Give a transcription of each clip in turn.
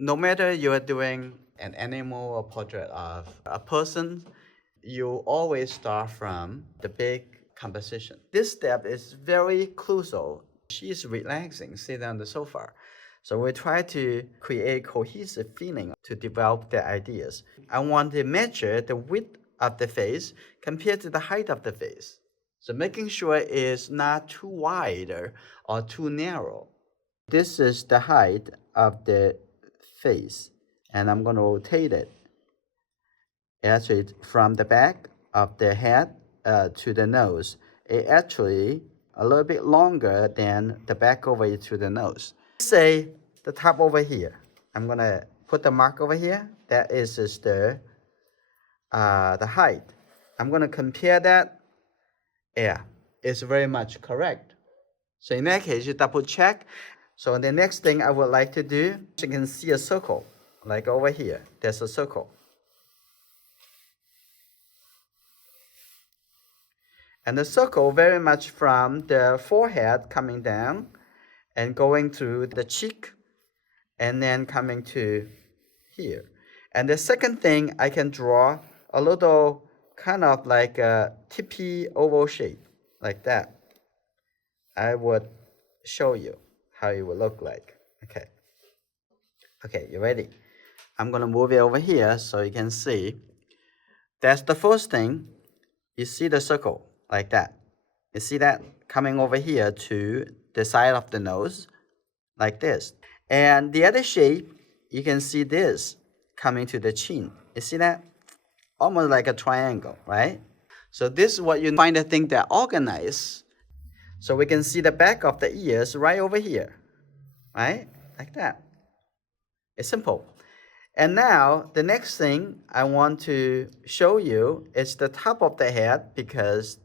no matter you are doing an animal or portrait of a person, you always start from the big composition. This step is very crucial. She is relaxing, sitting on the sofa. So we try to create cohesive feeling to develop the ideas. I want to measure the width of the face compared to the height of the face. So making sure it's not too wide or too narrow. This is the height of the face, and I'm going to rotate it. Actually, from the back of the head to the nose, it actually a little bit longer than the back over to the nose. Say the top over here. I'm gonna put the mark over here. That is the height. I'm gonna compare that. Yeah, it's very much correct. So in that case, you double check. So the next thing I would like to do, you can see a circle, like over here. There's a circle. And the circle very much from the forehead coming down and going through the cheek and then coming to here. And the second thing, I can draw a little kind of like a tippy oval shape like that. I would show you how it would look like. Okay. Okay, you ready? I'm going to move it over here so you can see. That's the first thing. You see the circle like that. You see that coming over here to the side of the nose like this. And the other shape, you can see this coming to the chin. You see that? Almost like a triangle, right? So this is what you find the thing that organize. So we can see the back of the ears right over here, right? Like that. It's simple. And now the next thing I want to show you is the top of the head because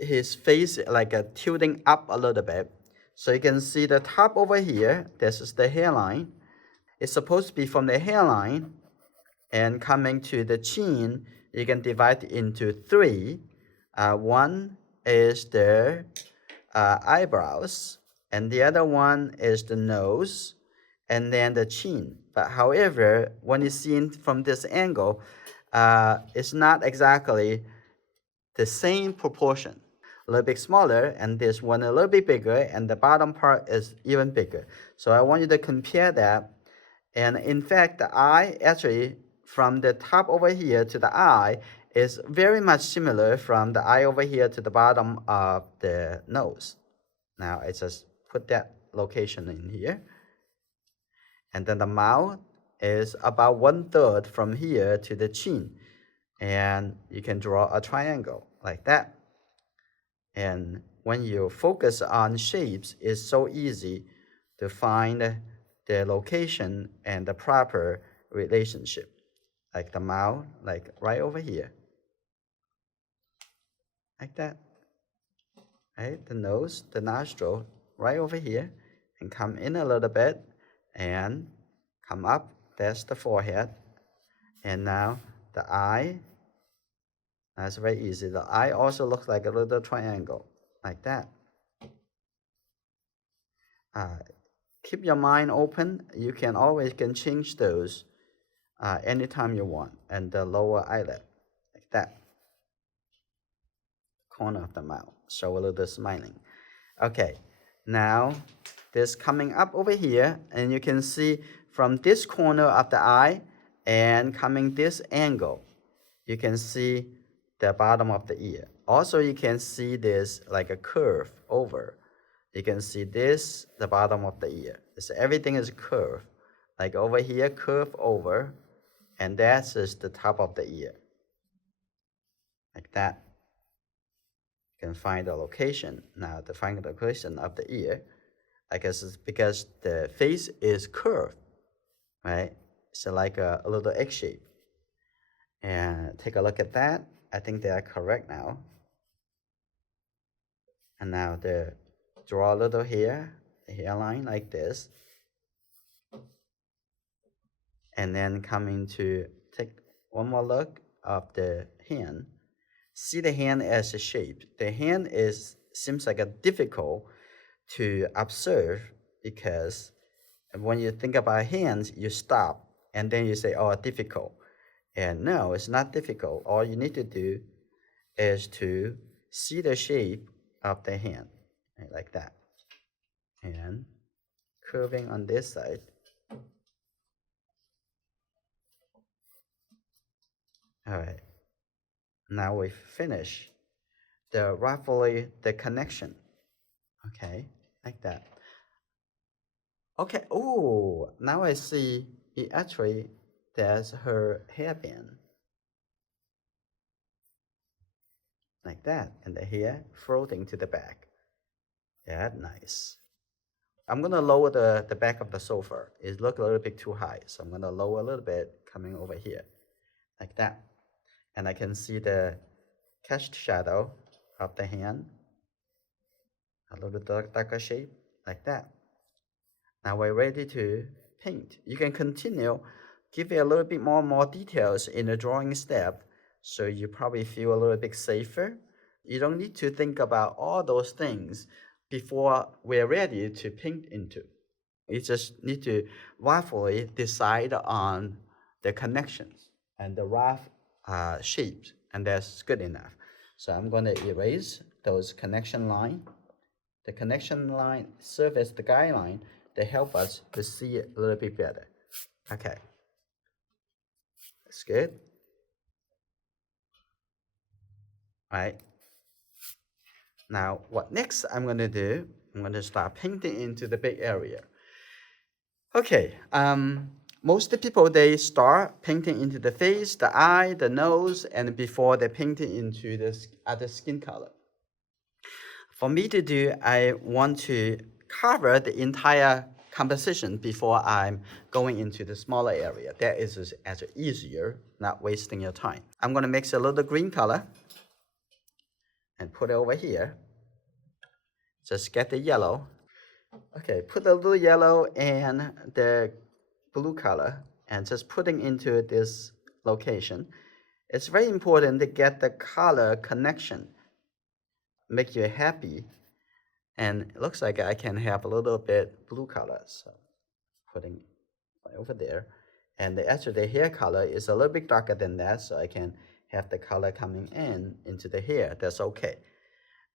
his face like tilting up a little bit. So you can see the top over here. This is the hairline. It's supposed to be from the hairline and coming to the chin. You can divide it into three. One is the eyebrows, and the other one is the nose, and then the chin. But however, when you see it from this angle, it's not exactly the same proportion. A little bit smaller, and this one a little bit bigger, and the bottom part is even bigger. So I want you to compare that. And in fact, the eye actually, from the top over here to the eye, is very much similar from the eye over here to the bottom of the nose. Now I just put that location in here. And then the mouth is about 1/3 from here to the chin. And you can draw a triangle like that. And when you focus on shapes, it's so easy to find the location and the proper relationship. Like the mouth, like right over here. Like that. Right? The nose, the nostril, right over here. And come in a little bit and come up. That's the forehead. And now the eye. That's very easy. The eye also looks like a little triangle, like that. Keep your mind open. You can always change those anytime you want. And the lower eyelid, like that. Corner of the mouth, show a little smiling. Okay, now this coming up over here, and you can see from this corner of the eye and coming this angle, you can see the bottom of the ear. Also, you can see this like a curve over. You can see this, the bottom of the ear. So everything is curved. Like over here, curve over, and that's just the top of the ear. Like that. You can find the location. Now, to find the location of the ear, I guess it's because the face is curved, right? So like a little X shape. And take a look at that. I think they are correct now. And now draw a little hair, a hairline like this. And then coming to take one more look of the hand. See the hand as a shape. The hand seems like a difficult to observe because And when you think about hands, you stop and then you say, oh, difficult. And no, it's not difficult. All you need to do is to see the shape of the hand, like that. And curving on this side. All right. Now we finish roughly the connection. Okay, like that. Okay, oh, now I see it actually there's her hairband. Like that, and the hair floating to the back. Yeah, nice. I'm gonna lower the back of the sofa. It look a little bit too high, so I'm gonna lower a little bit coming over here, like that. And I can see the cast shadow of the hand, a little darker shape, like that. Now we're ready to paint. You can continue, give it a little bit more details in the drawing step, so you probably feel a little bit safer. You don't need to think about all those things before we're ready to paint into. You just need to roughly decide on the connections and the rough shapes, and that's good enough. So I'm going to erase those connection line. The connection line serve as the guideline to help us to see it a little bit better. Okay, that's good. All right. Now, what next I'm going to do, I'm going to start painting into the big area. Okay, most people, they start painting into the face, the eye, the nose, and before they painting into the other skin color. For me to do, I want to cover the entire composition before I'm going into the smaller area. That is as easier, not wasting your time. I'm going to mix a little green color and put it over here. Just get the yellow. Okay, put a little yellow and the blue color and just putting into this location. It's very important to get the color connection, make you happy. And it looks like I can have a little bit blue color, so putting right over there. And actually the hair color is a little bit darker than that, so I can have the color coming into the hair. That's okay.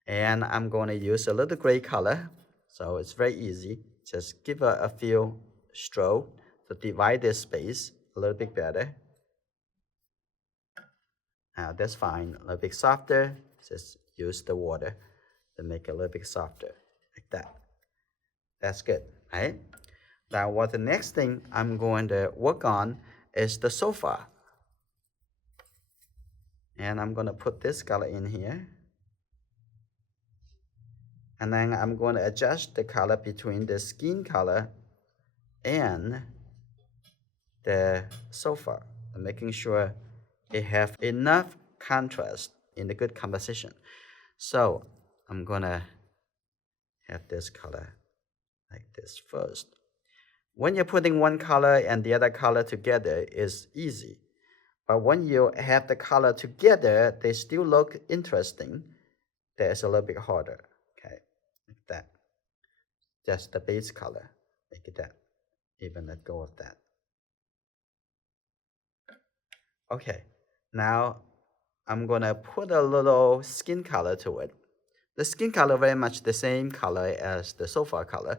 And I'm going to use a little gray color, so it's very easy. Just give a few stroke to divide this space a little bit better. Now that's fine. A little bit softer. Just use the water to make it a little bit softer, like that. That's good, right? Now what the next thing I'm going to work on is the sofa. And I'm going to put this color in here. And then I'm going to adjust the color between the skin color and the sofa, making sure it have enough contrast in the good composition. So I'm gonna have this color like this first. When you're putting one color and the other color together, is easy. But when you have the color together, they still look interesting. That's a little bit harder. Okay, like that. Just the base color, like that. Even let go of that. Okay, now I'm gonna put a little skin color to it. The skin color very much the same color as the sofa color,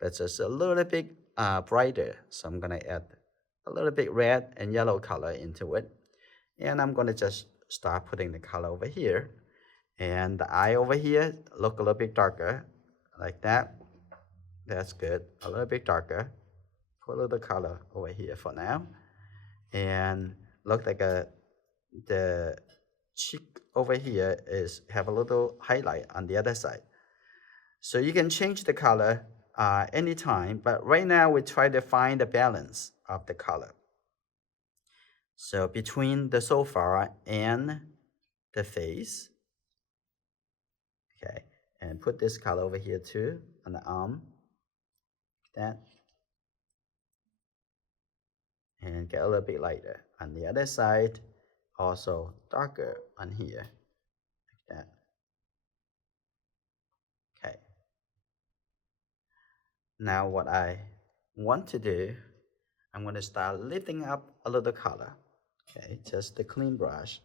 but just a little bit brighter. So I'm gonna add a little bit red and yellow color into it. And I'm gonna just start putting the color over here. And the eye over here look a little bit darker, like that. That's good, a little bit darker. Put a little color over here for now. And look like the cheek over here have a little highlight on the other side. So you can change the color anytime, but right now we try to find the balance of the color. So between the sofa and the face, okay, and put this color over here too on the arm, like that. And get a little bit lighter. On the other side, also darker on here, like that. Okay. Now what I want to do, I'm going to start lifting up a little color. Okay, just the clean brush.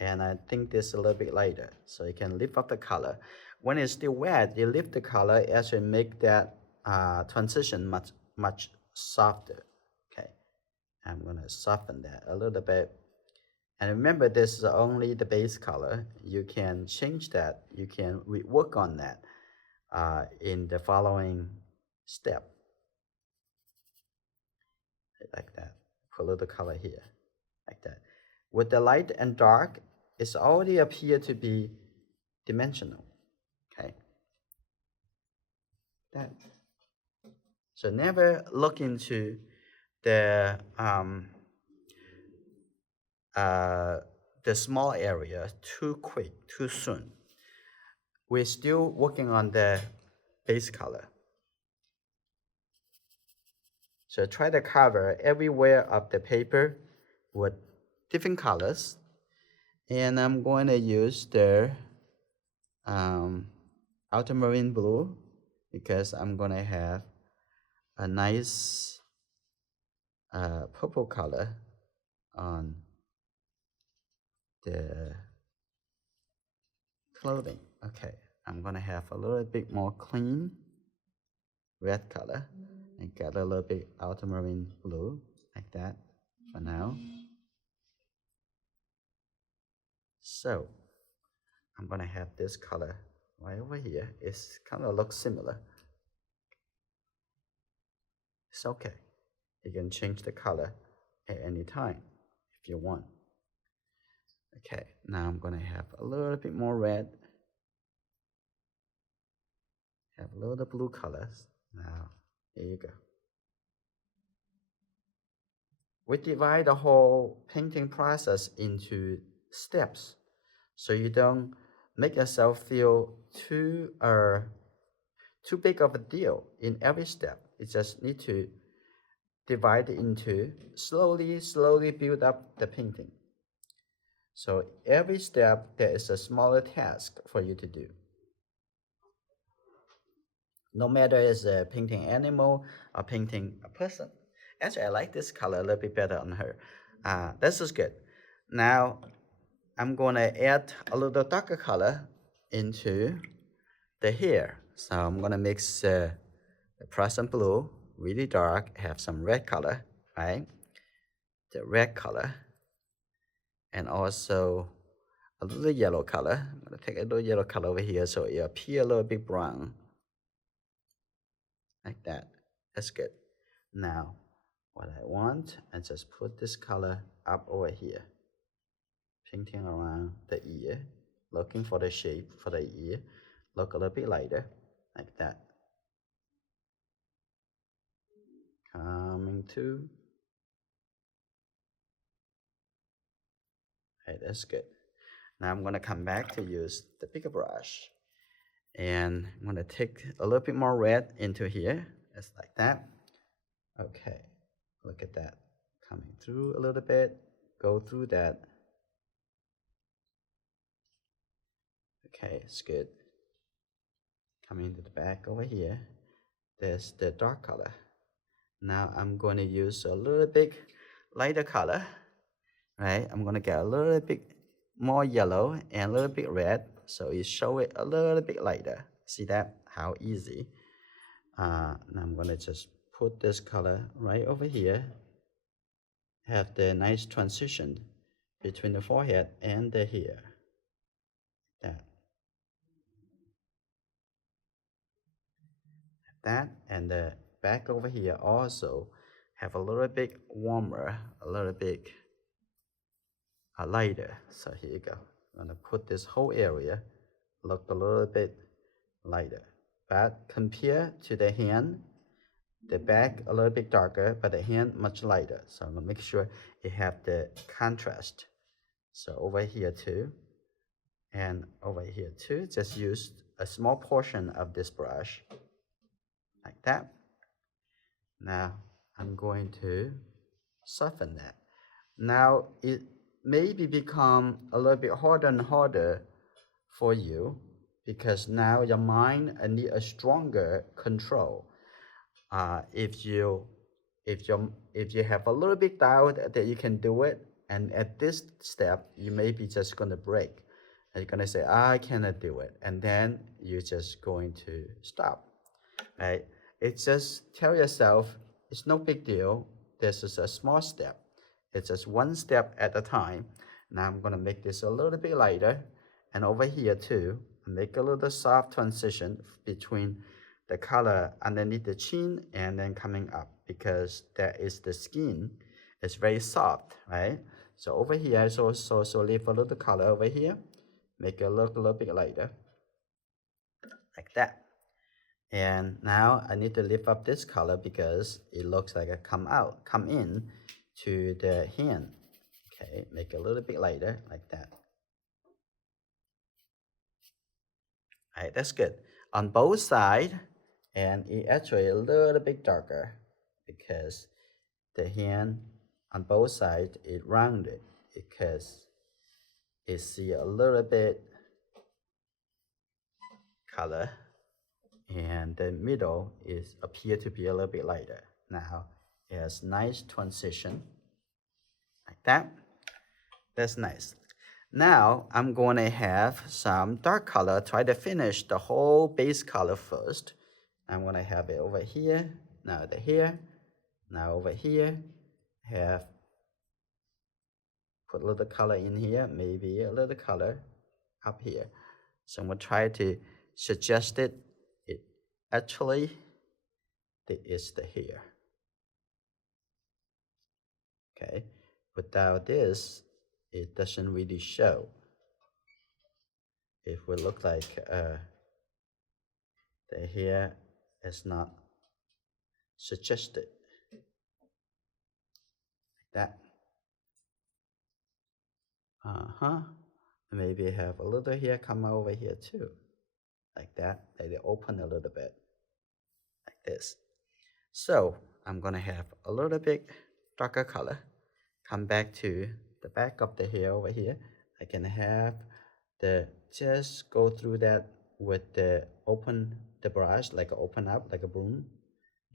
And I think this is a little bit lighter, so you can lift up the color. When it's still wet, you lift the color as you make that transition much softer. Okay, I'm gonna soften that a little bit. And remember, this is only the base color. You can change that. You can rework on that in the following step. Like that. Put a little color here, like that. With the light and dark, it's already appear to be dimensional. Okay. That. So never look into the small area too quick, too soon. We're still working on the base color. So try to cover everywhere of the paper with different colors. And I'm going to use the ultramarine blue because I'm going to have a nice purple color on the clothing. Okay, I'm going to have a little bit more clean red color and get a little bit ultramarine blue like that for now. So I'm gonna have this color right over here. It's kind of looks similar. It's okay. You can change the color at any time if you want. Okay, now I'm gonna have a little bit more red. Have a little blue colors. Now, here you go. We divide the whole painting process into steps, so you don't make yourself feel too big of a deal in every step. You just need to divide into slowly build up the painting. So every step there is a smaller task for you to do. No matter it's a painting animal or painting a person. Actually, I like this color a little bit better on her. This is good. Now, I'm going to add a little darker color into the hair. So I'm going to mix the Prussian blue, really dark, have some red color, right? The red color. And also a little yellow color. I'm going to take a little yellow color over here so it appears a little bit brown. Like that. That's good. Now, what I want, I just put this color up over here. Painting around the ear, looking for the shape for the ear. Look a little bit lighter, like that. Coming to. Okay, that's good. Now I'm going to come back to use the bigger brush. And I'm going to take a little bit more red into here. Just like that. Okay, look at that. Coming through a little bit. Go through that. Okay, it's good. Coming to the back over here. There's the dark color. Now I'm going to use a little bit lighter color. Right? I'm going to get a little bit more yellow and a little bit red. So you show it a little bit lighter. See that? How easy. Now I'm going to just put this color right over here. Have the nice transition between the forehead and the hair. That and the back over here also have a little bit warmer, a little bit lighter. So here you go. I'm going to put this whole area look a little bit lighter. But compare to the hand, the back a little bit darker, but the hand much lighter. So I'm going to make sure you have the contrast. So over here too, and over here too, just use a small portion of this brush, like that. Now I'm going to soften that. Now it maybe become a little bit harder and harder for you because now your mind need a stronger control. if you have a little bit doubt that you can do it, and at this step you may be just gonna break, and you're gonna say I cannot do it, and then you're just going to stop, right? It's just tell yourself it's no big deal. This is a small step. It's just one step at a time. Now I'm gonna make this a little bit lighter, and over here too, make a little soft transition between the color underneath the chin and then coming up, because that is the skin. It's very soft, right? So over here, so leave a little color over here, make it look a little bit lighter, like that. And now I need to lift up this color because it looks like it come in to the hand. Okay, make it a little bit lighter, like that. All right, that's good. On both sides, and it actually a little bit darker because the hand on both sides is rounded, because it see a little bit color, and the middle is appear to be a little bit lighter. Now it has nice transition like that. That's nice. Now I'm going to have some dark color, try to finish the whole base color first. I'm going to have it over here, now here, now over here, have put a little color in here, maybe a little color up here. So I'm going to try to suggest it. It actually is the hair. Okay, without this, it doesn't really show. It will look like the hair is not suggested, like that. Maybe have a little hair come over here too, like that. Let it open a little bit, like this. So I'm gonna have a little bit darker color. Come back to the back of the hair over here. I can have the just go through that with the open the brush, like open up like a broom,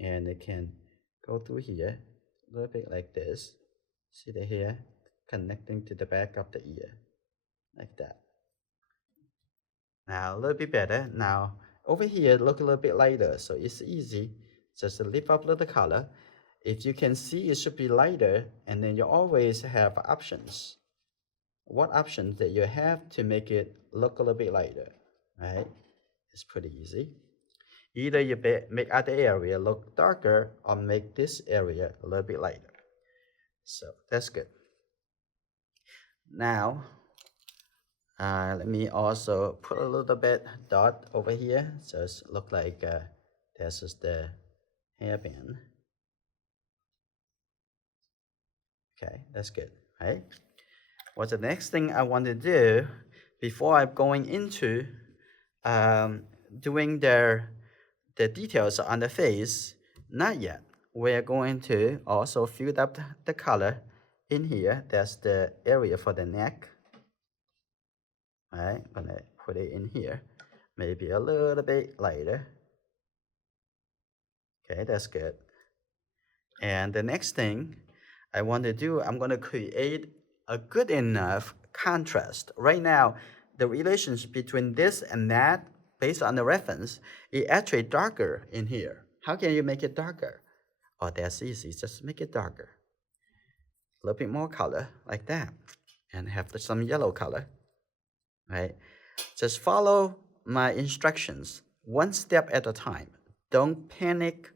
and it can go through here a little bit like this. See the hair connecting to the back of the ear, like that. Now a little bit better. Now over here look a little bit lighter, so it's easy. Just lift up a little color. If you can see, it should be lighter, and then you always have options. What options that you have to make it look a little bit lighter, right? It's pretty easy. Either you make other area look darker or make this area a little bit lighter. So that's good. Now, let me also put a little bit dot over here. So it look like this is the hairband. Okay, that's good, right? What's the next thing I want to do before I'm going into doing the details on the face? Not yet. We're going to also fill up the color in here. That's the area for the neck. All right, I'm gonna put it in here. Maybe a little bit lighter. Okay, that's good. And the next thing I want to do, I'm going to create a good enough contrast. Right now, the relationship between this and that, based on the reference, is actually darker in here. How can you make it darker? Oh, that's easy. Just make it darker. A little bit more color, like that. And have some yellow color, right? Just follow my instructions, one step at a time. Don't panic.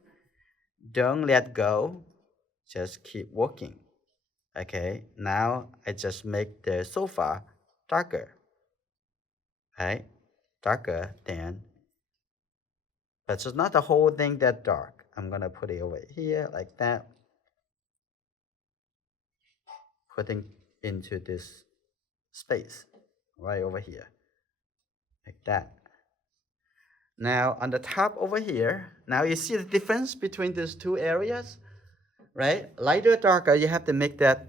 Don't let go. Just keep working. Okay, now I just make the sofa darker, right? Darker than, but it's not the whole thing that dark. I'm gonna put it over here like that, putting into this space right over here, like that. Now on the top over here, now you see the difference between these two areas, right? Lighter, darker, you have to make that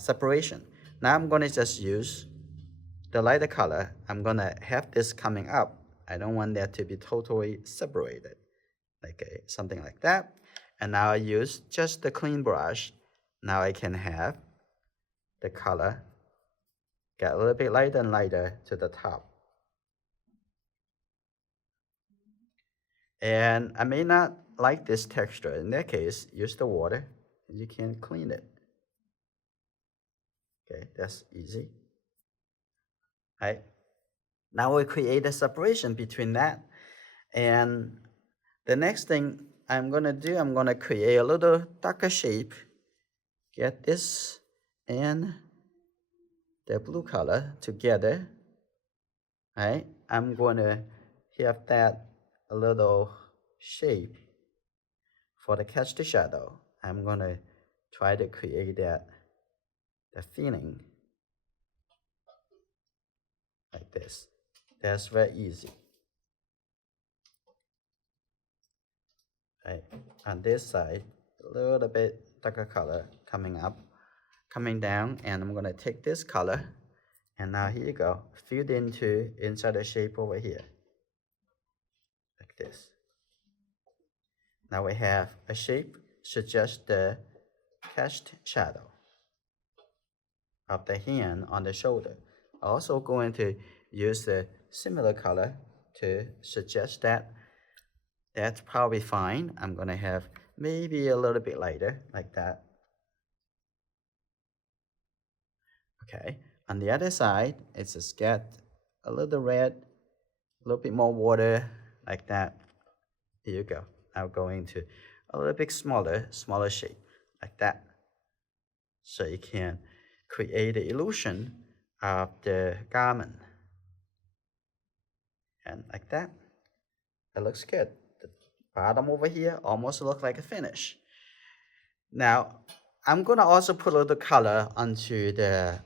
separation. Now I'm gonna just use the lighter color. I'm gonna have this coming up. I don't want that to be totally separated, like something like that. And now I use just the clean brush. Now I can have the color get a little bit lighter and lighter to the top. And I may not like this texture. In that case, use the water and you can clean it. Okay, that's easy. Right? Now we create a separation between that. And the next thing I'm gonna do, I'm gonna create a little darker shape. Get this and the blue color together. Right? I'm gonna have that a little shape for the catch the shadow. I'm gonna try to create that the feeling like this. That's very easy. Right? On this side, a little bit darker color coming up, coming down, and I'm gonna take this color, and now here you go, filled into inside the shape over here, like this. Now we have a shape suggest the cast shadow of the hand on the shoulder. Also going to use a similar color to suggest that. That's probably fine. I'm gonna have maybe a little bit lighter like that. Okay, on the other side, it's just get a little red, a little bit more water like that. Here you go. Now going to a little bit smaller shape like that. So you can create the illusion of the garment. And like that, it looks good. The bottom over here almost looks like a finish. Now, I'm gonna also put a little color onto the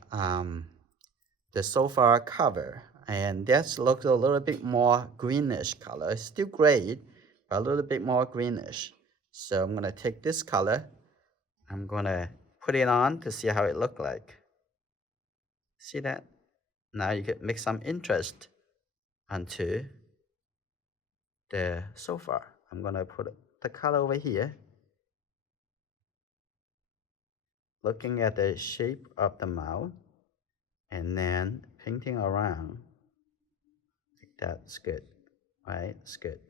sofa cover, and that looks a little bit more greenish color. It's still great, but a little bit more greenish. So I'm gonna take this color, I'm gonna put it on to see how it looks like. See that? Now you can make some interest onto the sofa. I'm gonna put the color over here. Looking at the shape of the mouth and then painting around. That's good, right? It's good.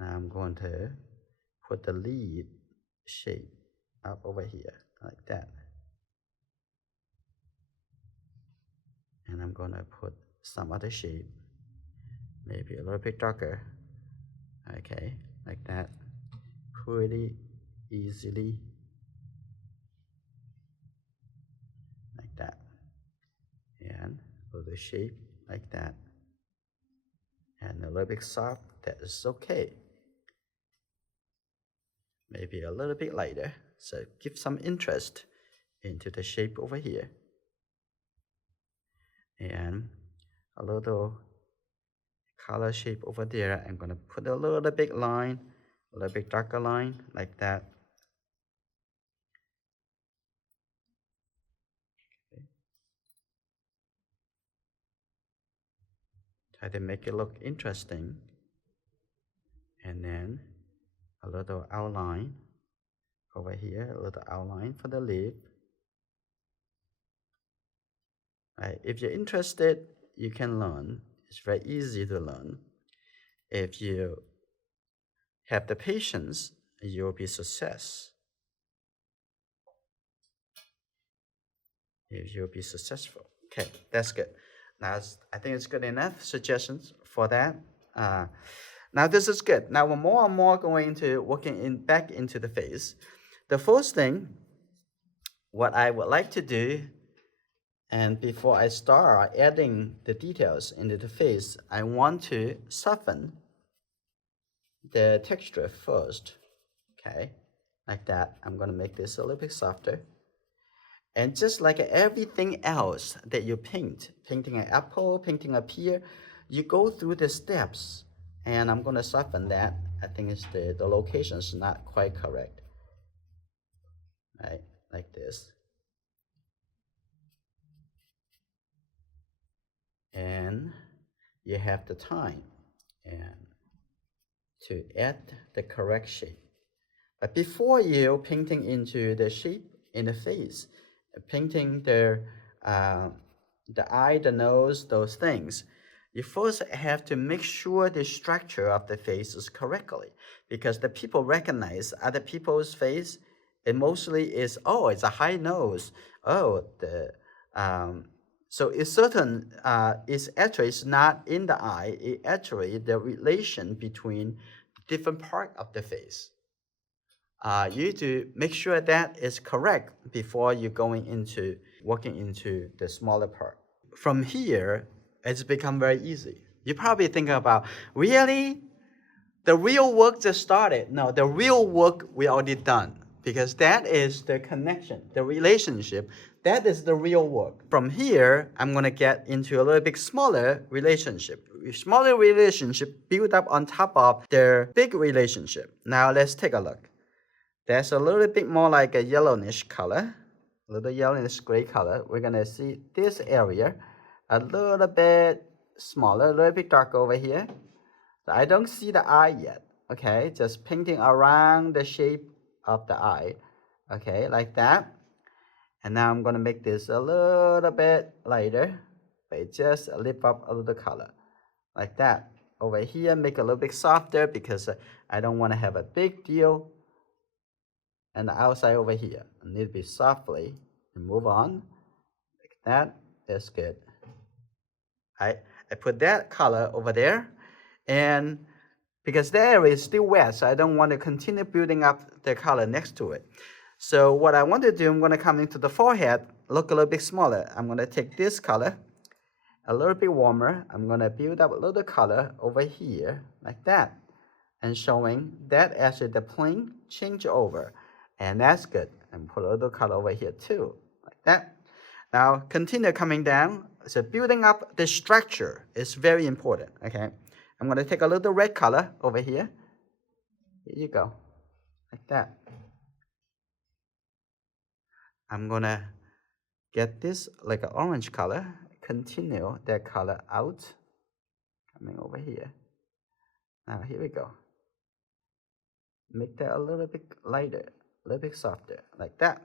Now I'm going to put the lead shape up over here like that. And I'm going to put some other shape, maybe a little bit darker. Okay, like that. Pretty easily. Like that. And a little shape like that. And a little bit soft, that is okay. Maybe a little bit lighter, so give some interest into the shape over here. And a little color shape over there. I'm gonna put a little big line, a little bit darker line, like that. Okay. Try to make it look interesting. And then a little outline over here, a little outline for the lip. Right. If you're interested, you can learn. It's very easy to learn. If you have the patience, you'll be success. If you'll be successful. Okay, that's good. Now, I think it's good enough suggestions for that. Now this is good. Now we're more and more going to working back into the face. The first thing, what I would like to do, and before I start adding the details into the face, I want to soften the texture first. Okay, like that. I'm gonna make this a little bit softer. And just like everything else that you painting an apple, painting a pear, you go through the steps. And I'm gonna soften that. I think it's the location is not quite correct. Right, like this. And you have the time and to add the correct shape. But before you painting into the shape in the face, painting the eye, the nose, those things, you first have to make sure the structure of the face is correctly, because the people recognize other people's face. It mostly is, oh, it's a high nose. Oh, so it's certain. It's actually it's not in the eye. It actually the relation between different part of the face. You need to make sure that is correct before you going into working into the smaller part. From here, it's become very easy. You probably think about, really? The real work just started. No, the real work we already done, because that is the connection, the relationship. That is the real work. From here, I'm going to get into a little bit smaller relationship. Smaller relationship built up on top of the big relationship. Now let's take a look. There's a little bit more like a yellowish color, a little yellowish gray color. We're going to see this area a little bit smaller, a little bit darker over here. So I don't see the eye yet, okay? Just painting around the shape of the eye, okay, like that. And now I'm going to make this a little bit lighter, but just lift up a little color, like that. Over here, make it a little bit softer because I don't want to have a big deal. And the outside over here, I need to be softly and move on, like that. That's good. I put that color over there, and because the area is still wet, so I don't want to continue building up the color next to it. So what I want to do, I'm going to come into the forehead, look a little bit smaller. I'm going to take this color, a little bit warmer. I'm going to build up a little color over here, like that, and showing that actually the plane change over, and that's good. And put a little color over here too, like that. Now continue coming down. So building up the structure is very important, okay? I'm going to take a little red color over here. Here you go, like that. I'm going to get this like an orange color, continue that color out, coming over here. Now here we go. Make that a little bit lighter, a little bit softer, like that.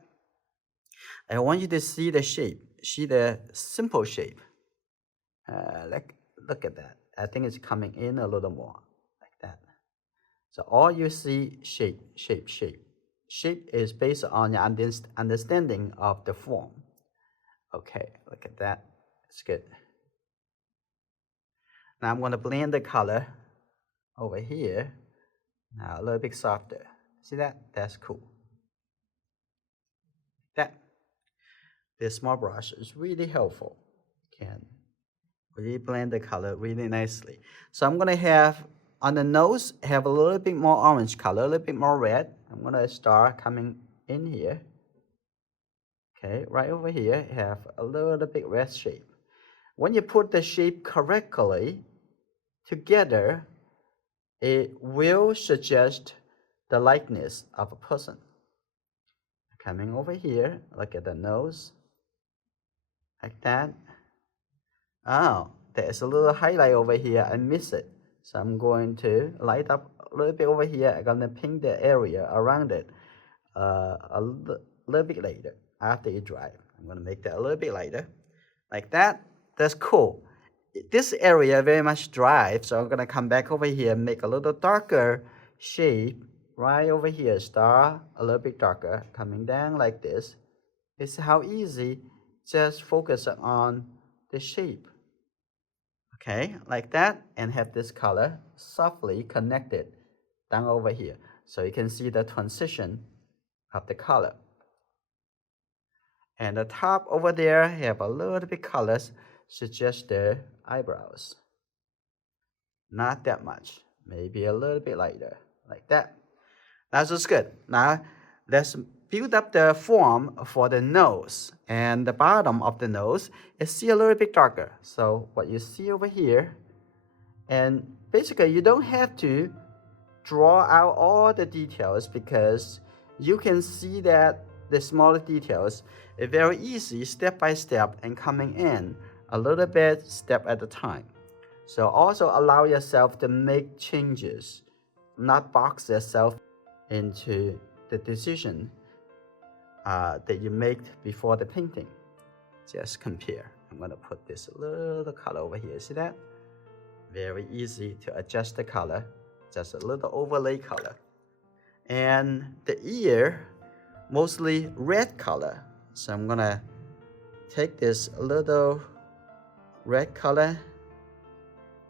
I want you to see the shape, see the simple shape. Look at that. I think it's coming in a little more, like that. So all you see, shape, shape, shape. Shape is based on your understanding of the form. Okay, look at that. It's good. Now I'm going to blend the color over here. Now a little bit softer. See that? That's cool. That. This small brush is really helpful. Can really blend the color really nicely. So I'm going to have on the nose, have a little bit more orange color, a little bit more red. I'm going to start coming in here. Okay, right over here, have a little bit red shape. When you put the shape correctly together, it will suggest the likeness of a person. Coming over here, look at the nose, like that. Oh, there's a little highlight over here. I miss it. So I'm going to light up a little bit over here. I'm going to paint the area around it a little bit later after it dries. I'm going to make that a little bit lighter. Like that. That's cool. This area very much dry, so I'm going to come back over here and make a little darker shape right over here. Start a little bit darker, coming down like this. This is how easy. Just focus on the shape. Okay, like that, and have this color softly connected down over here. So you can see the transition of the color. And the top over there have a little bit colors, suggest the eyebrows. Not that much, maybe a little bit lighter, like that. That's just good. Now, let's build up the form for the nose. And the bottom of the nose is see a little bit darker. So what you see over here, and basically you don't have to draw out all the details because you can see that the smaller details are very easy, step by step, and coming in a little bit step at a time. So also allow yourself to make changes, not box yourself into the decision that you make before the painting. Just compare. I'm going to put this little color over here. See that? Very easy to adjust the color. Just a little overlay color. And the ear, mostly red color. So I'm going to take this little red color.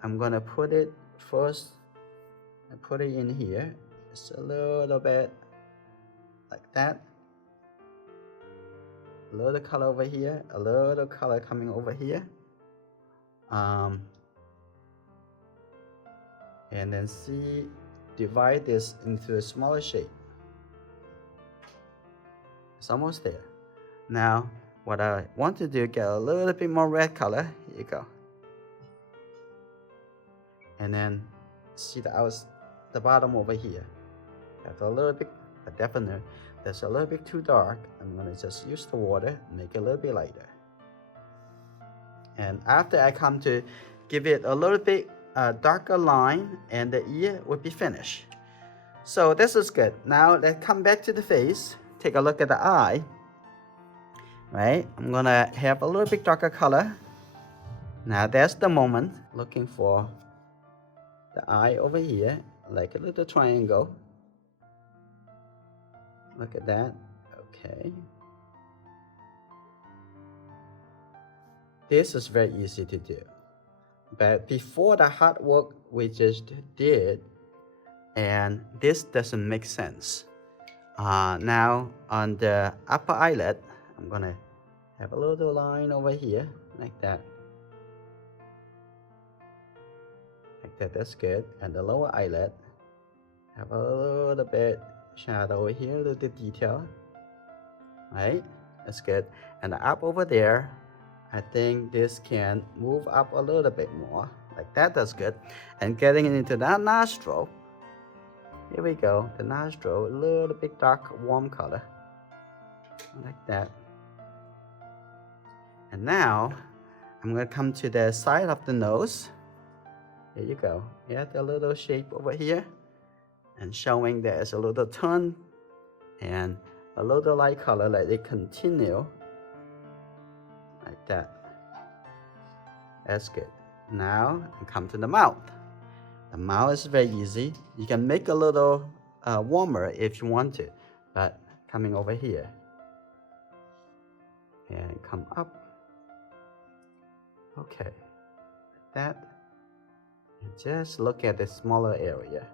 I'm going to put it first. I put it in here. Just a little bit like that. A little color over here, a little color coming over here. And then divide this into a smaller shape. It's almost there. Now, what I want to do, get a little bit more red color. Here you go. And then see the bottom over here. That's a little bit, definitely. That's a little bit too dark. I'm going to just use the water, make it a little bit lighter. And after I come to give it a little bit darker line, and the ear will be finished. So this is good. Now let's come back to the face. Take a look at the eye. Right? I'm going to have a little bit darker color. Now that's the moment. Looking for the eye over here, like a little triangle. Look at that. Okay. This is very easy to do. But before the hard work we just did, and this doesn't make sense. Now on the upper eyelid, I'm going to have a little line over here, like that. Like that, that's good. And the lower eyelid, have a little bit shadow over here, a little detail. Right? That's good. And up over there, I think this can move up a little bit more. Like that, that's good. And getting into that nostril, here we go. The nostril, a little bit dark, warm color. Like that. And now, I'm going to come to the side of the nose. Here you go. Yeah, the little shape over here. And showing there's a little turn and a little light color, like they continue like that. That's good. Now I come to the mouth. The mouth is very easy. You can make a little warmer if you want to, but coming over here and come up. Okay, like that. And just look at the smaller area.